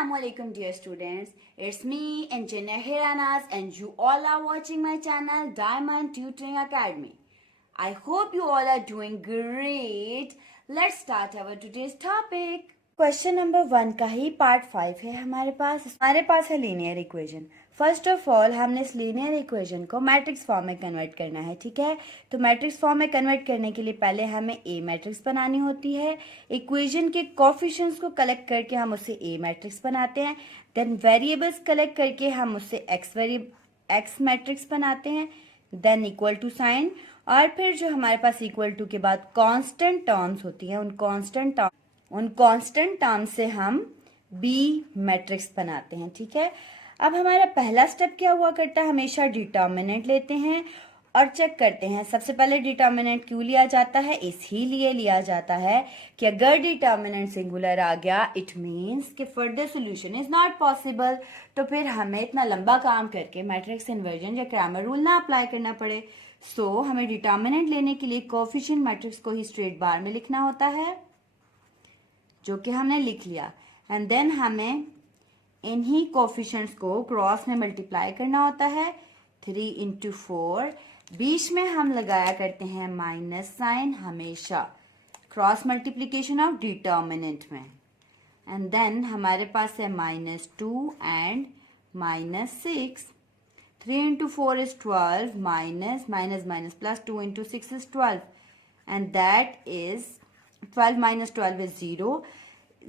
Assalamualaikum dear students, it's me Engineer Hiranas and you all are watching my channel Diamond Tutoring Academy. I hope you all are doing great. Let's start our today's topic. Question number 1 का ही part 5 है हमारे पास है linear equation. First of all हमने इस linear equation को matrix form में convert करना है, ठीक है। तो मैट्रिक्स फॉर्म में कन्वर्ट करने के लिए पहले हमें ए मैट्रिक्स बनानी होती है। इक्वेशन के कोफिशिएंट्स को कलेक्ट करके हम उससे ए मैट्रिक्स बनाते हैं। देन वेरिएबल्स कलेक्ट करके हम उससे एक्स मैट्रिक्स बनाते हैं। देन इक्वल टू साइन, और फिर जो हमारे पास इक्वल टू के बाद कांस्टेंट टर्म्स होती हैं उन कांस्टेंट टर्म से हम बी मैट्रिक्स बनाते हैं, ठीक है। अब हमारा पहला स्टेप क्या हुआ करता है, हमेशा डिटर्मिनेंट लेते हैं और चेक करते हैं। सबसे पहले डिटर्मिनेंट क्यों लिया जाता है, इसीलिए लिया जाता है कि अगर डिटर्मिनेंट सिंगुलर आ गया इट मीन्स कि further solution is not possible. तो फिर हमें इतना लंबा काम करके मैट्रिक्स इन्वर्जन या क्रैमर रूल ना अप्लाई करना पड़े। सो हमें डिटर्मिनेंट लेने के लिए कोफिशिएंट मैट्रिक्स को ही स्ट्रेट बार में लिखना होता है, जो कि हमने लिख लिया। एंड देन हमें इन्हीं कोफिशिएंट्स को क्रॉस में मल्टीप्लाई करना होता है। 3 इंटू 4, बीच में हम लगाया करते हैं माइनस साइन हमेशा क्रॉस मल्टीप्लीकेशन ऑफ डिटर्मिनेंट में। एंड देन हमारे पास है -2 and -6। 3 into 4 is 12, minus minus minus plus 2 into 6 is 12 and that is 12 minus 12 is 0.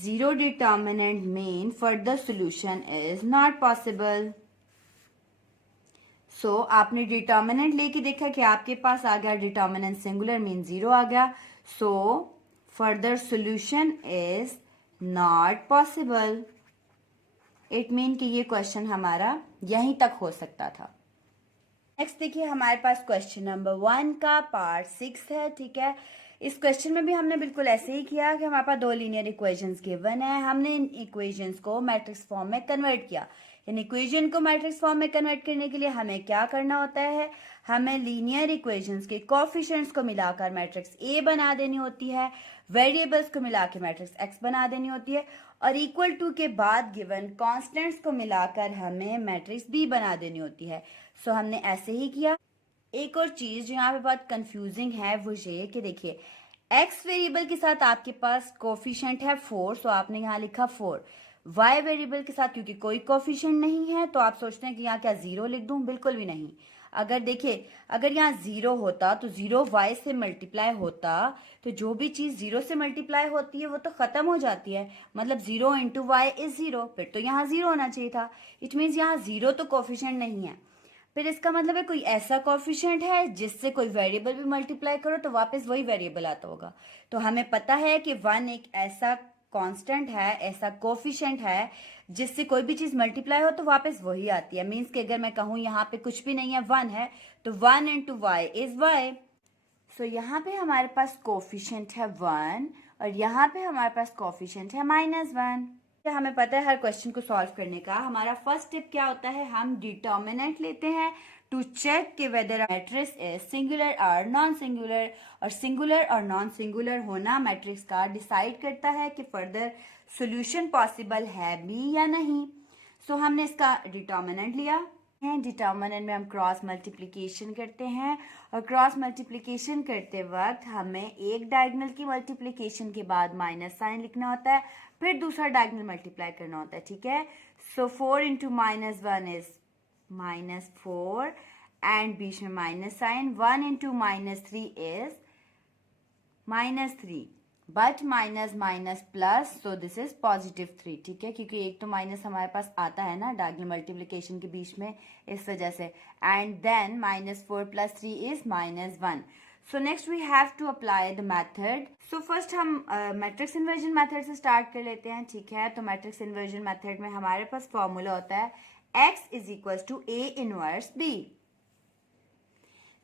0 determinant mean further solution is not possible. So आपने determinant लेके देखा कि आपके पास आ गया determinant singular mean 0 आ गया. So further solution is not possible. It mean कि ये question हमारा यहीं तक हो सकता था। नेक्स्ट देखिए हमारे पास क्वेश्चन नंबर 1 का पार्ट 6 है, ठीक है। इस क्वेश्चन में भी हमने बिल्कुल ऐसे ही किया कि हमारे पास 2 लीनियर इक्वेशंस गिवन है। हमने इन इक्वेशंस को मैट्रिक्स फॉर्म में कन्वर्ट किया। इन इक्वेशन को मैट्रिक्स फॉर्म में कन्वर्ट करने के लिए हमें क्या करना होता है, हमें लीनियर इक्वेशंस के कोफिशिएंट्स को मिलाकर मैट्रिक्स ए बना देनी होती है, वेरिएबल्स को मिला के मैट्रिक्स एक्स बना देनी होती है, और इक्वल टू के बाद गिवन कांस्टेंट्स को मिलाकर हमें मैट्रिक्स बी बना देनी होती है। सो हमने ऐसे ही किया। एक और चीज जो यहाँ पे बहुत कंफ्यूजिंग है वो ये कि देखिए एक्स वेरिएबल के साथ आपके पास कोफिशिएंट है 4, सो आपने यहाँ लिखा 4। वाई वेरिएबल के साथ क्योंकि कोई कोफिशिएंट नहीं है तो आप सोचते हैं कि यहाँ क्या 0 लिख दूं, बिल्कुल भी नहीं। अगर देखिए अगर यहाँ 0 होता तो 0 y से मल्टीप्लाई होता, तो जो भी चीज 0 से मल्टीप्लाई होती है वो तो खत्म हो जाती है। मतलब 0 इंटू वाई इज 0, फिर तो यहाँ 0 होना चाहिए था। इट मीन्स यहाँ 0 तो कोफिशिएंट नहीं है। फिर इसका मतलब है कोई ऐसा कोफिशिएंट है जिससे कोई वेरिएबल भी मल्टीप्लाई करो तो वापस वही वेरिएबल आता होगा। तो हमें पता है कि 1 एक ऐसा कांस्टेंट है, ऐसा कोफिशिएंट है जिससे कोई भी चीज मल्टीप्लाई हो तो वापस वही आती है। मीन्स कि अगर मैं कहूँ यहाँ पे कुछ भी नहीं है 1 है तो 1 इंटू वाई इज वाई। सो यहाँ पे हमारे पास कोफिशिएंट है 1 और यहाँ पे हमारे पास कोफिशिएंट है -1। हमें पता है हर क्वेश्चन को सॉल्व करने का हमारा फर्स्ट स्टेप क्या होता है, हम डिटर्मिनेंट लेते हैं टू चेक कि वेदर मैट्रिक्स इज सिंगुलर और नॉन सिंगुलर, और सिंगुलर और नॉन सिंगुलर होना मैट्रिक्स का डिसाइड करता है कि फर्दर सॉल्यूशन पॉसिबल है भी या नहीं। सो हमने इसका डिटर्मिनेंट लिया है। डिटर्मिनेंट में हम क्रॉस मल्टीप्लिकेशन करते हैं और क्रॉस मल्टीप्लिकेशन करते वक्त हमें एक डायगोनल की मल्टीप्लिकेशन के बाद माइनस साइन लिखना होता है, फिर दूसरा डायगोनल मल्टीप्लाई करना होता है, ठीक है। सो 4 इंटू -1 इज -4 एंड बीच में minus sign. 1 into -3 is -3 but minus minus plus, so this is +3, ठीक है, क्योंकि एक तो माइनस हमारे पास आता है ना डायगोनल मल्टीप्लिकेशन के बीच में, इस वजह से। And then -4 + 3 is -1। So next we have to apply the method. So first हम मैट्रिक्स इन्वर्जन मेथड से स्टार्ट कर लेते हैं, ठीक है। तो मैट्रिक्स इन्वर्जन मेथड में हमारे पास फॉर्मूला होता है x is equal to A inverse B,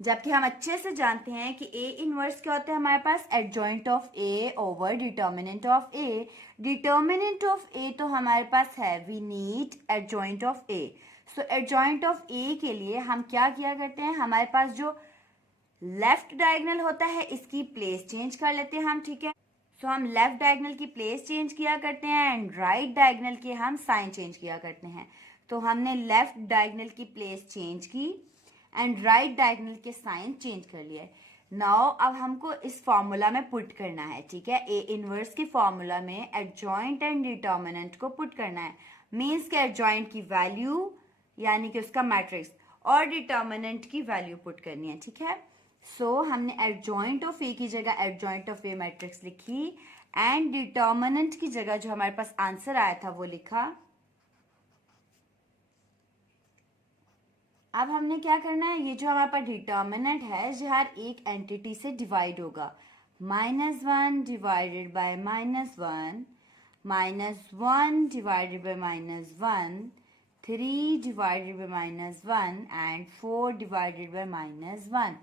जबकि हम अच्छे से जानते हैं कि A इनवर्स क्या होता है हमारे पास, adjoint of A over determinant of A। Determinant of A तो हमारे पास है, we need adjoint of A। So adjoint of A के लिए हम क्या किया करते हैं, हमारे पास जो लेफ्ट डायगोनल होता है इसकी प्लेस चेंज कर लेते हैं हम, ठीक है। सो हम लेफ्ट डायगोनल की प्लेस चेंज किया करते हैं एंड राइट डायगोनल के हम साइन चेंज किया करते हैं। तो हमने लेफ्ट डायगोनल की प्लेस चेंज की एंड राइट डायगोनल के साइन चेंज कर लिए। नाउ अब हमको इस फॉर्मूला में पुट करना है, ठीक है। ए इनवर्स के फॉर्मूला में एडजॉइंट एंड डिटर्मिनेंट को पुट करना है। मीन्स के एडजॉइंट की वैल्यू यानी कि उसका मैट्रिक्स और डिटर्मिनेंट की वैल्यू पुट करनी है, ठीक है। सो हमने एडजॉइंट ऑफ ए की जगह एडजॉइंट ऑफ ए मैट्रिक्स लिखी एंड डिटर्मिनेंट की जगह जो हमारे पास आंसर आया था वो लिखा। अब हमने क्या करना है, ये जो हमारे पास डिटर्मिनेंट है जो हर एक एंटिटी से डिवाइड होगा। -1 divided by -1, -1 divided by -1, 3 divided by -1 and 4 divided by -1।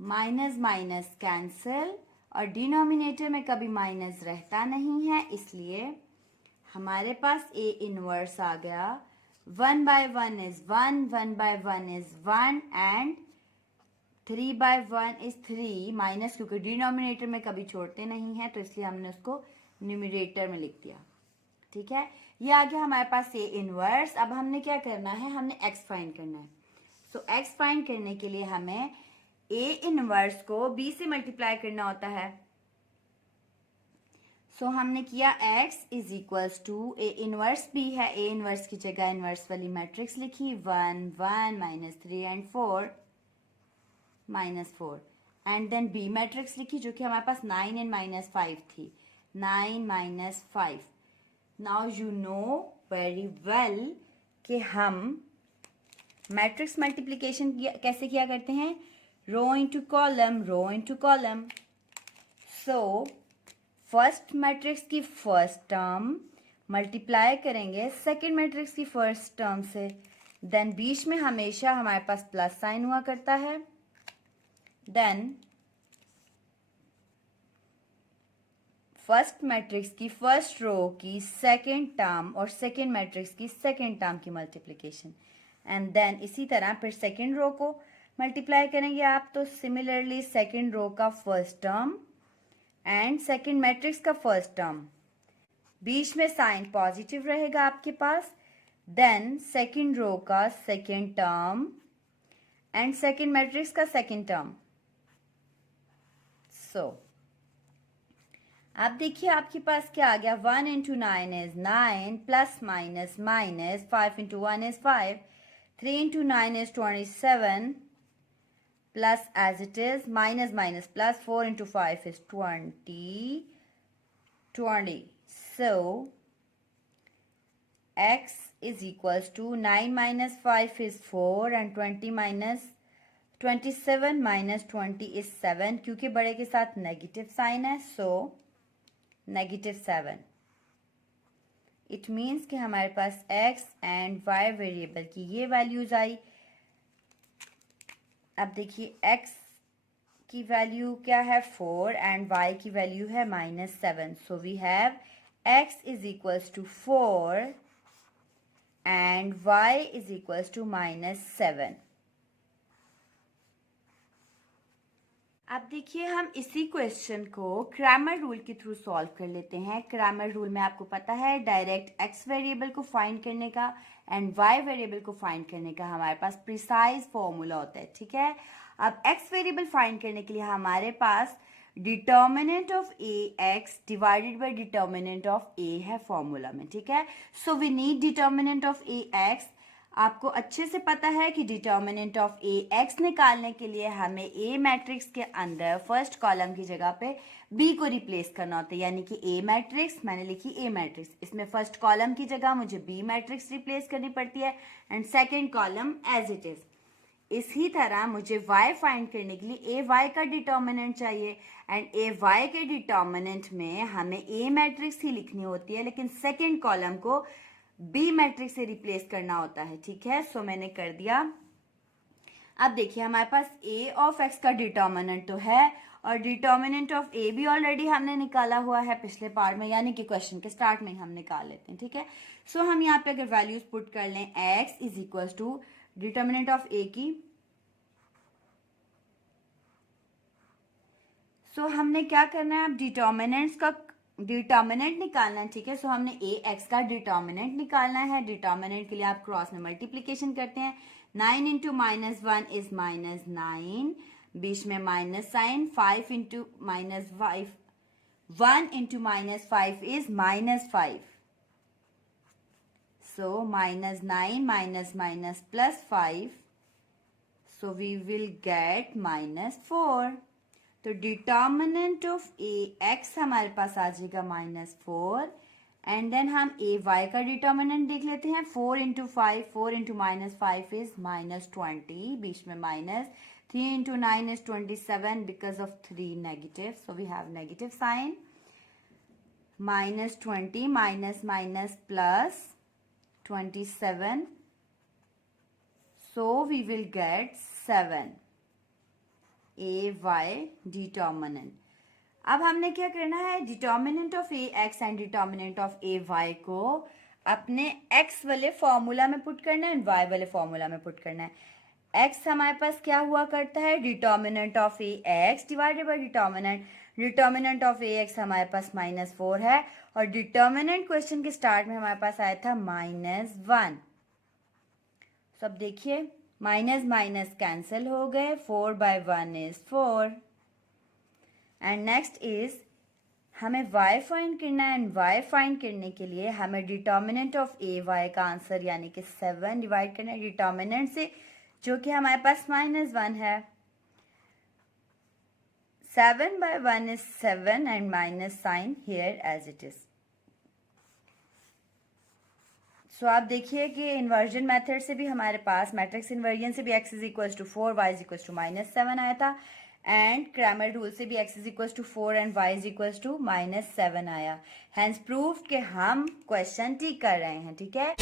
Minus minus cancel और डिनोमिनेटर में कभी माइनस रहता नहीं है, इसलिए हमारे पास ए इनवर्स आ गया। 1/1 is 1, 1/1 is 1 and 3/1 is 3। Minus क्योंकि डिनोमिनेटर में कभी छोड़ते नहीं है तो इसलिए हमने उसको न्यूमरेटर में लिख दिया, ठीक है। ये आ गया हमारे पास ए इनवर्स। अब हमने क्या करना है, हमने एक्स फाइंड करना है। सो एक्स फाइंड करने के लिए हमें ए इनवर्स को बी से मल्टीप्लाई करना होता है। सो हमने किया x is equals to A inverse B है, ए इनवर्स की जगह इनवर्स वाली मैट्रिक्स लिखी 1 1 -3 and 4 -4 and then B matrix लिखी जो कि हमारे पास 9 एंड -5 थी, 9 -5। Now you know very well कि हम मैट्रिक्स मल्टीप्लिकेशन कैसे किया करते हैं, row into column, row into column. So first matrix की फर्स्ट टर्म मल्टीप्लाई करेंगे सेकंड मैट्रिक्स की फर्स्ट टर्म से, देन बीच में हमेशा हमारे पास प्लस साइन हुआ करता है। देन फर्स्ट मैट्रिक्स की फर्स्ट रो की सेकंड टर्म और सेकंड मैट्रिक्स की सेकंड टर्म की मल्टीप्लिकेशन एंड देन इसी तरह फिर सेकंड रो को मल्टीप्लाई करेंगे आप। तो सिमिलरली सेकंड रो का first term and second matrix का फर्स्ट टर्म, बीच में साइन पॉजिटिव रहेगा आपके पास। देन सेकंड रो का second term and second matrix का सेकंड टर्म। सो अब देखिए आपके पास क्या आ गया, 1 into 9 is 9 plus minus minus 5 into 1 is 5, 3 into 9 is 27 plus as it is minus minus plus 4 into 5 is 20. So x is equals to 9 minus 5 is 4 and 20 minus 27 minus 20 is 7, क्योंकि बड़े के साथ negative sign है, सो -7। It means कि हमारे पास x and y variable की ये values आई। अब देखिए x की वैल्यू क्या है 4 एंड y की वैल्यू है -7। So we have x is equals to 4 and y is equals to -7। अब देखिए हम इसी क्वेश्चन को क्रैमर रूल के थ्रू सॉल्व कर लेते हैं। क्रैमर रूल में आपको पता है डायरेक्ट x वेरिएबल को फाइंड करने का एंड y वेरिएबल को फाइंड करने का हमारे पास प्रिसाइज फॉर्मूला होता है, ठीक है। अब x वेरिएबल फाइंड करने के लिए हमारे पास determinant of A X divided by determinant of A है फॉर्मूला में, ठीक है। So we need determinant of A X. आपको अच्छे से पता है कि डिटर्मिनेंट ऑफ ए एक्स निकालने के लिए हमें ए मैट्रिक्स के अंदर फर्स्ट कॉलम की जगह पे बी को रिप्लेस करना होता है, यानी कि ए मैट्रिक्स मैंने लिखी ए मैट्रिक्स, इसमें फर्स्ट कॉलम की जगह मुझे बी मैट्रिक्स रिप्लेस करनी पड़ती है and second column as it is. इसी तरह मुझे y फाइंड करने के लिए ए वाई का डिटर्मिनेंट चाहिए एंड ए वाई के डिटर्मिनेंट में हमें ए मैट्रिक्स ही लिखनी होती है, लेकिन सेकेंड कॉलम को बी मैट्रिक्स से रिप्लेस करना होता है, ठीक है। सो मैंने कर दिया। अब देखिए हमारे पास ए ऑफ एक्स का डिटर्मिनेंट तो है और डिटर्मिनेंट ऑफ ए भी ऑलरेडी हमने निकाला हुआ है पिछले पार्ट में, यानी कि क्वेश्चन के स्टार्ट में ही हम निकाल लेते हैं, ठीक है। सो हम यहाँ पे अगर वैल्यूज पुट कर लें X is equal to determinant of A की, सो हमने क्या करना है, अब डिटर्मिनेंट्स का डिटर्मिनेंट निकालना है, ठीक है। सो हमने ए एक्स का डिटर्मिनेंट निकालना है। डिटर्मिनेंट के लिए आप क्रॉस में मल्टीप्लीकेशन करते हैं। 9 इंटू -1 इज -9, बीच में minus sign. 5 into -5, 1 into -5 is -5. So -9 minus +5. So we will get -4. तो डिटर्मिनेंट ऑफ ए एक्स हमारे पास आ जाएगा -4. एंड देन हम ए वाई का डिटर्मिनेंट देख लेते हैं। 4 इंटू 5, 4 इंटू -5 इज -20, बीच में minus. 3 into 9 is 27 because of 3 negative, so we have negative sign. -20 minus plus 27, so we will get 7. AY determinant. अब हमने क्या करना है, determinant of A X and determinant of A Y को अपने X वाले फॉर्मूला में पुट करना है एंड वाई वाले फॉर्मूला में पुट करना है। एक्स हमारे पास क्या हुआ करता है, determinant of A X divided by determinant. Determinant of A X हमारे पास -4 है और डिटर्मिनेंट क्वेश्चन के स्टार्ट में हमारे पास आया था -1। सब देखिए माइनस माइनस कैंसिल हो गए, 4/1 इज 4। एंड नेक्स्ट इज हमें y फाइंड करना है एंड y फाइंड करने के लिए हमें डिटर्मिनेंट ऑफ ए वाई का आंसर यानी कि 7 डिवाइड करना है डिटर्मिनेंट से, जो कि हमारे पास -1 है। 7/1 is 7 and minus sign here as it is. So आप देखिए कि इन्वर्जन मेथड से भी हमारे पास मैट्रिक्स इन्वर्जन से भी x is equal to 4, y is equal to -7 आया था एंड क्रैमर रूल से भी x is equal to 4 and y is equal to -7 आया। हैंस प्रूफ कि हम क्वेश्चन ठीक कर रहे हैं, ठीक है।